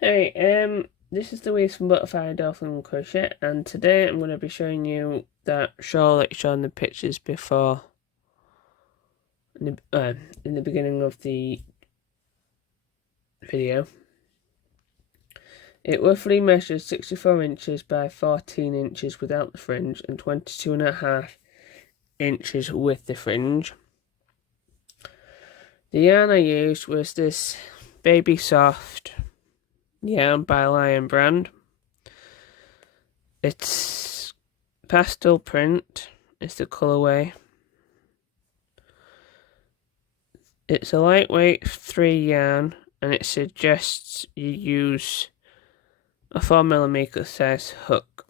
Hey, this is Louise from Butterfly Dolphin Crochet, and today I'm going to be showing you that shawl that you saw in the pictures before, in the beginning of the video. It roughly measures 64 inches by 14 inches without the fringe, and 22.5 inches with the fringe. The yarn I used was this Baby Soft yarn by Lion brand. It's pastel print is the colourway. It's a lightweight 3 yarn, and it suggests you use a 4mm size hook.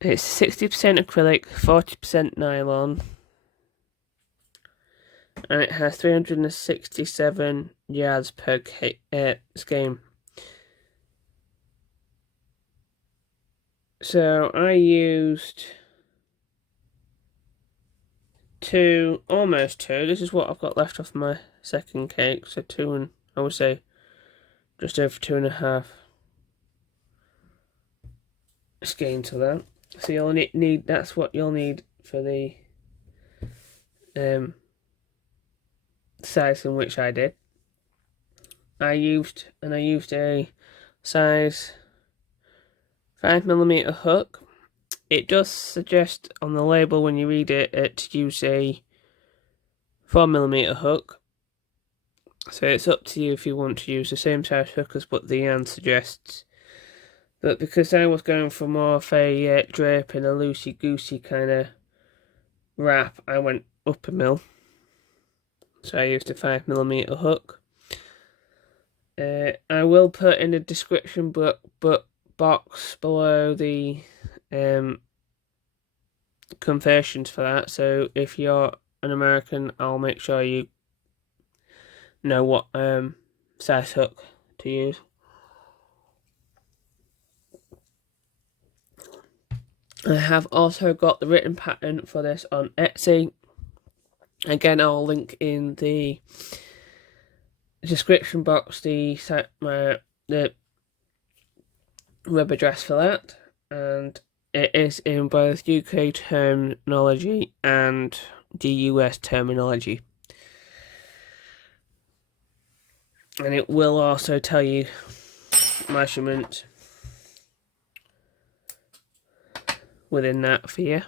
It's 60% acrylic, 40% nylon, and it has 367 yards per skein. So I used almost two. This is what I've got left off my second cake. So two, and I would say just over 2.5 skeins of that. So you'll need that's what you'll need for the size in which I did. I used a size 5mm hook. It does suggest on the label when you read it to use a 4mm hook. So it's up to you if you want to use the same size hook as what the yarn suggests. But because I was going for more of a drape and a loosey-goosey kind of wrap, I went up a mil. So I used a 5mm hook. I will put in the description box below the conversions for that. So if you're an American, I'll make sure you know what size hook to use. I have also got the written pattern for this on Etsy. Again, I'll link in the description box the web address for that, and it is in both UK terminology and the US terminology. And it will also tell you measurements within that for you.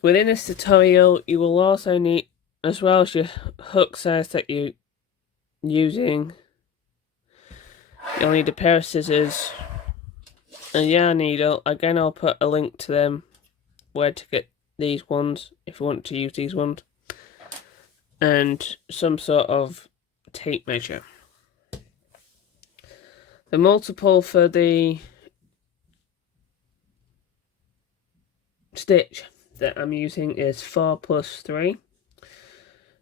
Within this tutorial, you will also need, as well as your hook size that you're using, you'll need a pair of scissors, a yarn needle. Again, I'll put a link to them where to get these ones if you want to use these ones, and some sort of tape measure. The multiple for the stitch that I'm using is 4 plus 3.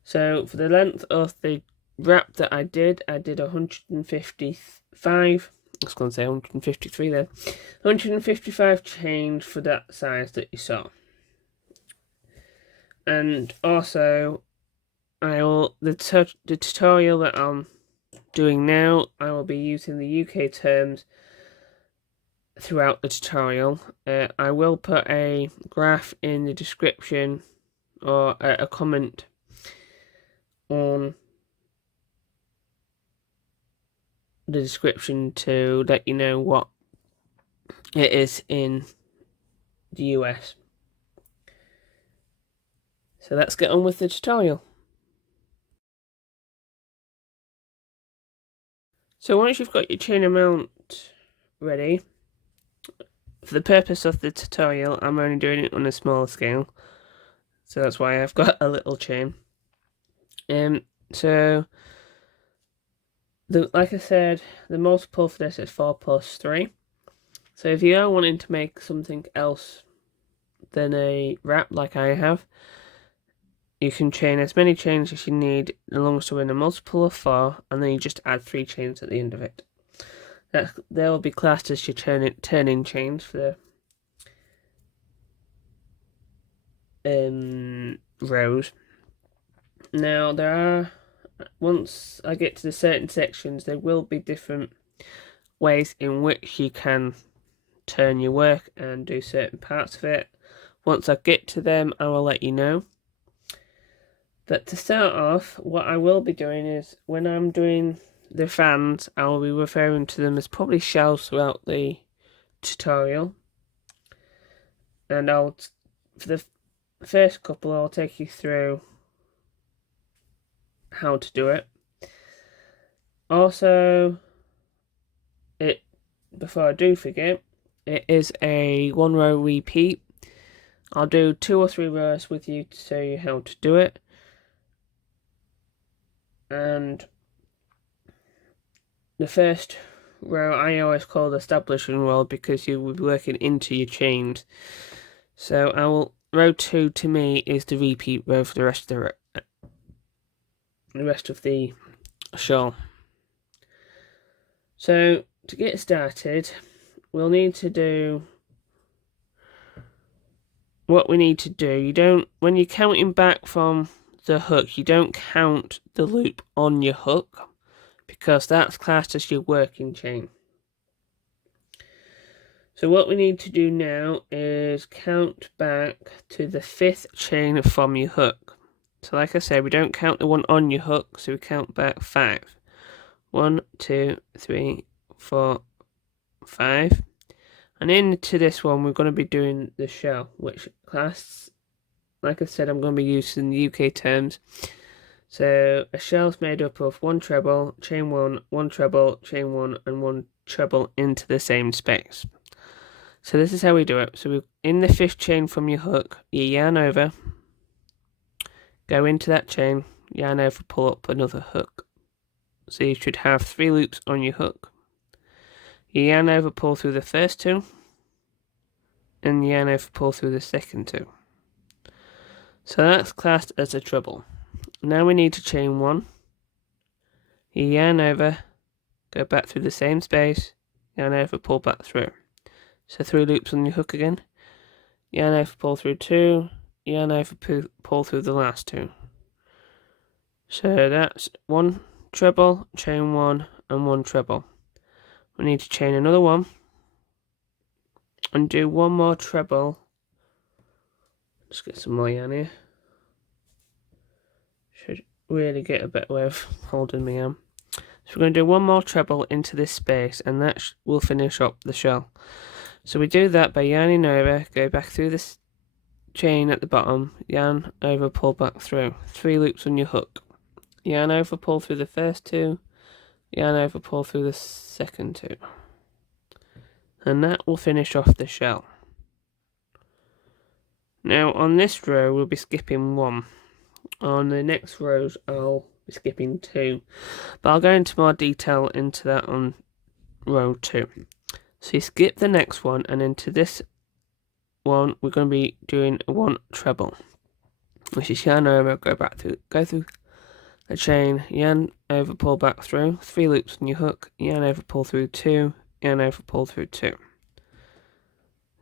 So for the length of the wrap that I did 155. I was going to say 153 there. 155 chains for that size that you saw. And also, the tutorial that I'm doing now, I will be using the UK terms throughout the tutorial. I will put a graph in the description, or a comment on the description to let you know what it is in the US. So let's get on with the tutorial. So once you've got your chain amount ready, for the purpose of the tutorial, I'm only doing it on a smaller scale, so that's why I've got a little chain. So like I said, the multiple for this is 4 plus 3. So if you are wanting to make something else than a wrap like I have, you can chain as many chains as you need as long as you're in a multiple of 4, and then you just add 3 chains at the end of it. They will be classed as your turning chains for the rows. Now there are once I get to the certain sections, there will be different ways in which you can turn your work and do certain parts of it. Once I get to them, I will let you know. But to start off, what I will be doing is, when I'm doing the fans, I will be referring to them as probably shells throughout the tutorial. And for the first couple, I'll take you through how to do it. Also, before I do forget, it is a 1-row repeat. I'll do 2 or 3 rows with you to show you how to do it. And the first row I always call the establishing row because you will be working into your chains. So row 2 to me is the repeat row for the rest of the shawl. So to get started, we'll need to do what we need to do. When you're counting back from the hook, you don't count the loop on your hook, because that's classed as your working chain. So what we need to do now is count back to the 5th chain from your hook. So like I said, we don't count the one on your hook, so we count back 5. 1, 2, 3, 4, 5. And into this one, we're going to be doing the shell, which class, like I said, I'm going to be using the UK terms. So a shell's made up of 1 treble, chain 1, 1 treble, chain 1, and 1 treble into the same space. So this is how we do it. So we're in the 5th chain from your hook, you yarn over, go into that chain, yarn over, pull up another hook. So you should have 3 loops on your hook. You yarn over, pull through the first 2, and yarn over, pull through the second 2. So that's classed as a treble. Now we need to chain 1. You yarn over, go back through the same space, yarn over, pull back through. So 3 loops on your hook again. Yarn over, pull through 2, yarn over, pull through the last 2. So that's 1 treble, chain 1, and 1 treble. We need to chain another 1 and do 1 more treble. Let's get some more yarn here. Should really get a better way of holding my arm. So we're going to do 1 more treble into this space, and that will finish up the shell. So we do that by yarning over, go back through this chain at the bottom, yarn over, pull back through. 3 loops on your hook. Yarn over, pull through the first 2, yarn over, pull through the second 2. And that will finish off the shell. Now on this row we'll be skipping 1. On the next rows I'll be skipping 2. But I'll go into more detail into that on row 2. So you skip the next one, and into this one we're going to be doing 1 treble, which is yarn over, go through the chain, yarn over, pull back through, 3 loops on your hook, yarn over, pull through 2, yarn over, pull through 2.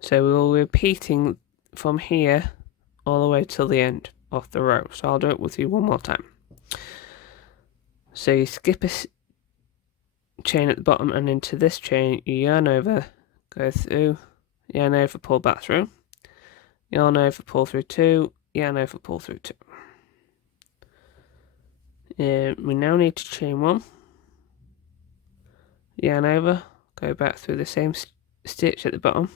So we will be repeating from here all the way till the end of the row. So I'll do it with you one more time. So you skip a chain at the bottom, and into this chain you yarn over, go through, yarn over, pull back through, yarn over, pull through 2, yarn over, pull through 2. We now need to chain 1, yarn over, go back through the same stitch at the bottom,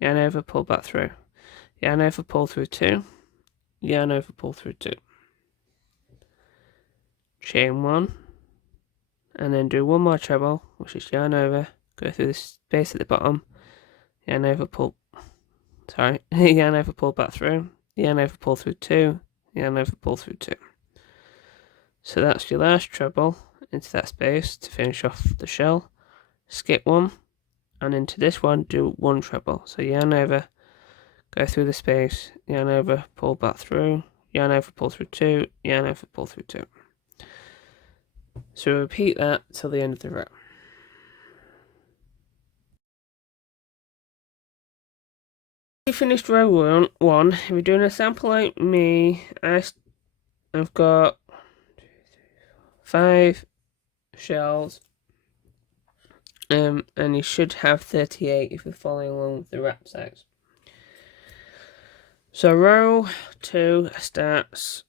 yarn over, pull back through, yarn over, pull through 2, yarn over, pull through 2. Chain 1, and then do 1 more treble, which is yarn over, go through the space at the bottom, yarn over, yarn over, pull back through, yarn over, pull through 2, yarn over, pull through 2. So that's your last treble into that space to finish off the shell. Skip 1, and into this one do 1 treble. So yarn over, go through the space, yarn over, pull back through, yarn over, pull through 2, yarn over, pull through 2. So repeat that till the end of the row. You finished row 1. If you're doing a sample like me, I've got 5 shells, and you should have 38 if you're following along with the wrap size. So row 2 starts,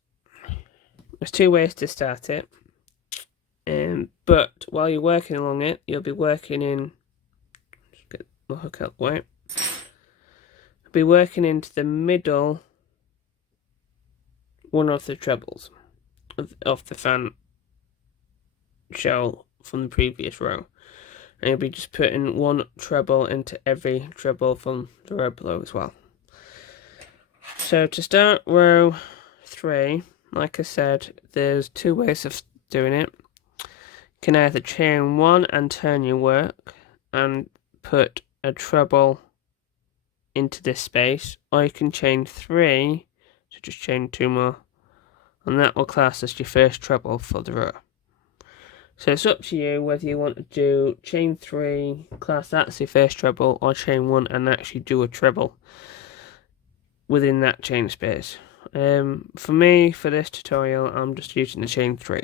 there's 2 ways to start it, but while you're working along it, you'll be working in, just get the hook out the way, you'll be working into the middle one of the trebles of the fan shell from the previous row, and you'll be just putting 1 treble into every treble from the row below as well. So to start row 3, like I said, there's 2 ways of doing it. You can either chain 1 and turn your work and put a treble into this space, or you can chain 3, so just chain 2 more, and that will class as your first treble for the row. So it's up to you whether you want to do chain 3, class that's your first treble, or chain 1 and actually do a treble within that chain space. For me, for this tutorial, I'm just using the chain 3.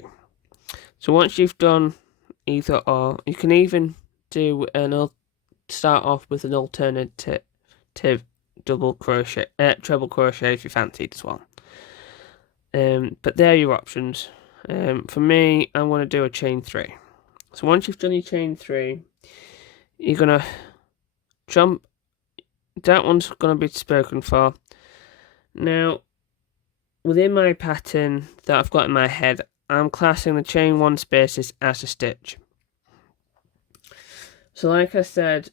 So once you've done either or, you can even do start off with an alternative double crochet, treble crochet if you fancied as well. But they're your options. For me, I want to do a chain 3. So once you've done your chain 3, you're gonna jump. That one's gonna be spoken for. Now, within my pattern that I've got in my head, I'm classing the chain 1 spaces as a stitch. So like I said,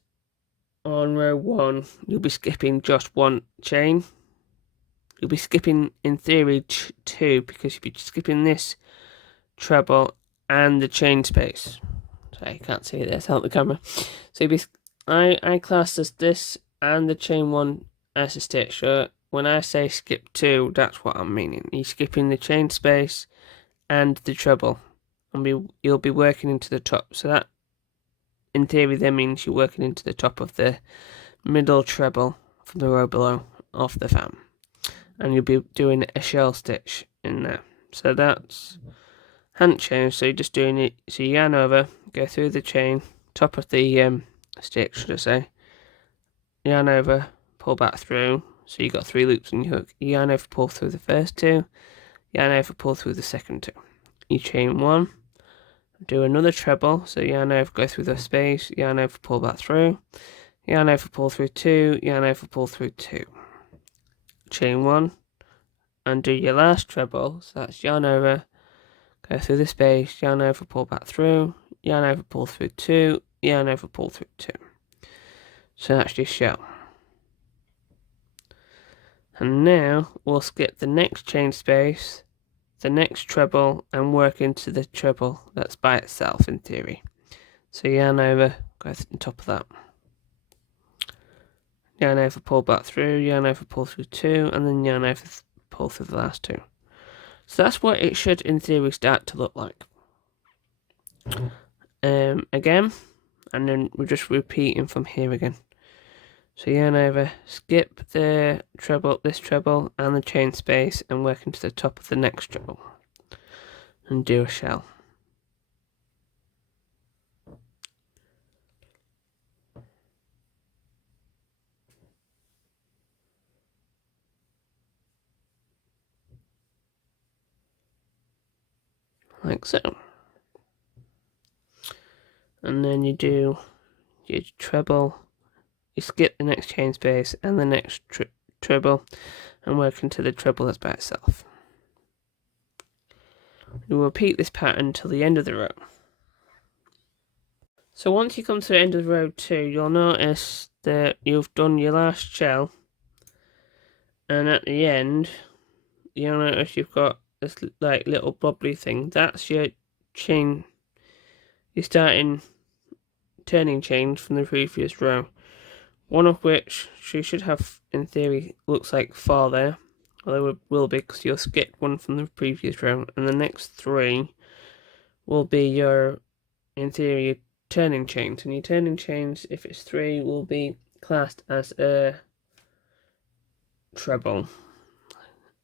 on row 1, you'll be skipping just 1 chain. You'll be skipping, in theory, 2, because you'll be skipping this treble and the chain space. Sorry, you can't see it there, help the camera. So you'll be, I class as this and the chain 1 as a stitch. So when I say skip 2, that's what I'm meaning. You're skipping the chain space and the treble, and you'll be working into the top. So that, in theory, then means you're working into the top of the middle treble from the row below of the fan, and you'll be doing a shell stitch in there. So that's hand chain. So you're just doing it. So you yarn over, go through the chain, top of the stitch, should I say? Yarn over, pull back through. So you got 3 loops in your hook. You yarn over, pull through the first 2. Yarn over, pull through the second 2. You chain 1. Do another treble. So yarn over, go through the space. Yarn over, pull back through. Yarn over, pull through 2. Yarn over, pull through 2. Chain 1. And do your last treble. So that's yarn over, go through the space. Yarn over, pull back through. Yarn over, pull through 2. Yarn over, pull through 2. So that's your shell. And now we'll skip the next chain space, the next treble, and work into the treble that's by itself in theory. So yarn over, go to the top of that. Yarn over, pull back through, yarn over, pull through 2, and then yarn over, pull through the last 2. So that's what it should in theory start to look like. Again, and then we're just repeating from here again. So yarn over, skip the treble, this treble, and the chain space, and work into the top of the next treble, and do a shell. Like so. And then you do your treble, you skip the next chain space and the next treble, and work into the treble that's by itself. You will repeat this pattern till the end of the row. So once you come to the end of row 2, you'll notice that you've done your last shell, and at the end you'll notice you've got this like little bubbly thing. That's your chain. You're starting turning chains from the previous row, one of which you should have in theory looks like 4 there. Well, there will be, because you'll skip 1 from the previous row, and the next 3 will be your, in theory, turning chains. And your turning chains, if it's 3, will be classed as a treble.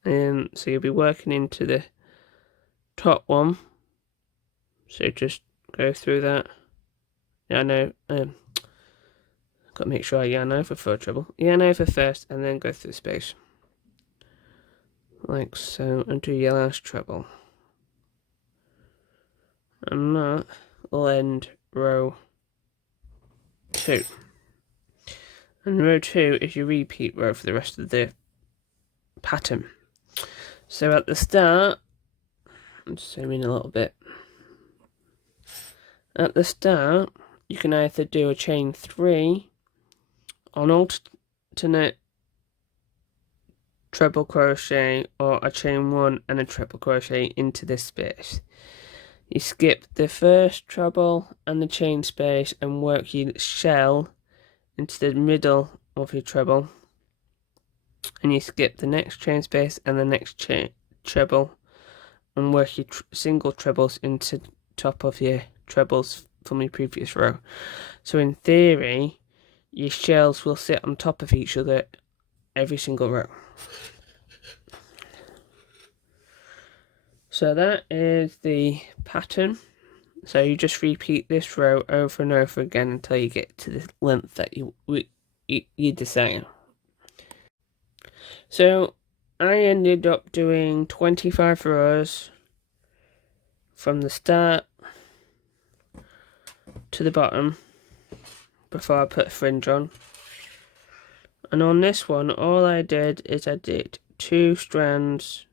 So you'll be working into the top one, So just go through that. Yarn over, got to make sure I yarn over for treble. Yarn over first and then go through the space. Like so, and do your last treble. And that will end row 2. And row 2 is your repeat row for the rest of the pattern. So at the start, I'm zooming in a little bit. At the start, you can either do a chain 3 on alternate treble crochet or a chain 1 and a treble crochet into this space. You skip the first treble and the chain space and work your shell into the middle of your treble, and you skip the next chain space and the next treble and work your single trebles into top of your trebles from your previous row. So in theory, your shells will sit on top of each other every single row. So that is the pattern. So you just repeat this row over and over again until you get to the length that you desire. So I ended up doing 25 rows from the start to the bottom before I put a fringe on. And on this one, all I did is I did 2 strands.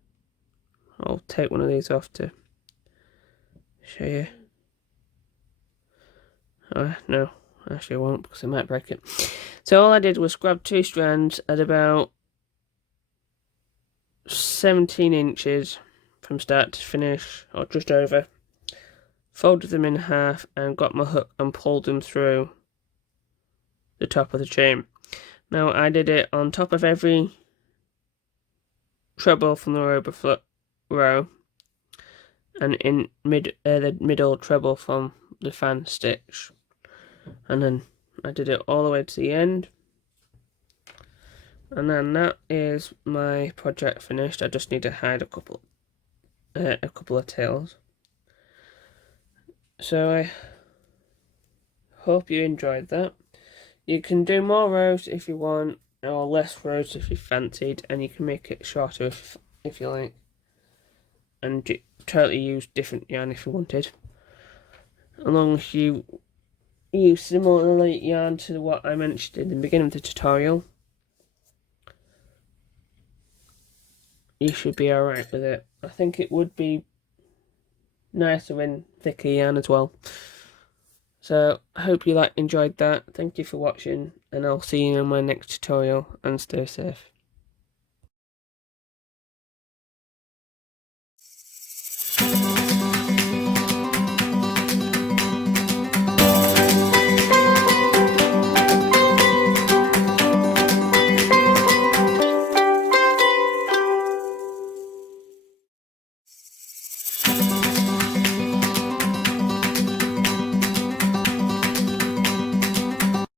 I'll take one of these off to show you. No, actually I won't, because I might break it. So all I did was grab 2 strands at about 17 inches from start to finish, or just over, folded them in half and got my hook and pulled them through the top of the chain. Now I did it on top of every treble from the row and in the middle treble from the fan stitch, and then I did it all the way to the end, and then that is my project finished. I just need to hide a couple of tails. So I hope you enjoyed that. You can do more rows if you want, or less rows if you fancied, and you can make it shorter if you like, and totally use different yarn if you wanted, as long as you use similar yarn to what I mentioned in the beginning of the tutorial. You should be alright with it. I think it would be nicer in thicker yarn as well. So I hope you enjoyed that. Thank you for watching, and I'll see you in my next tutorial, and stay safe.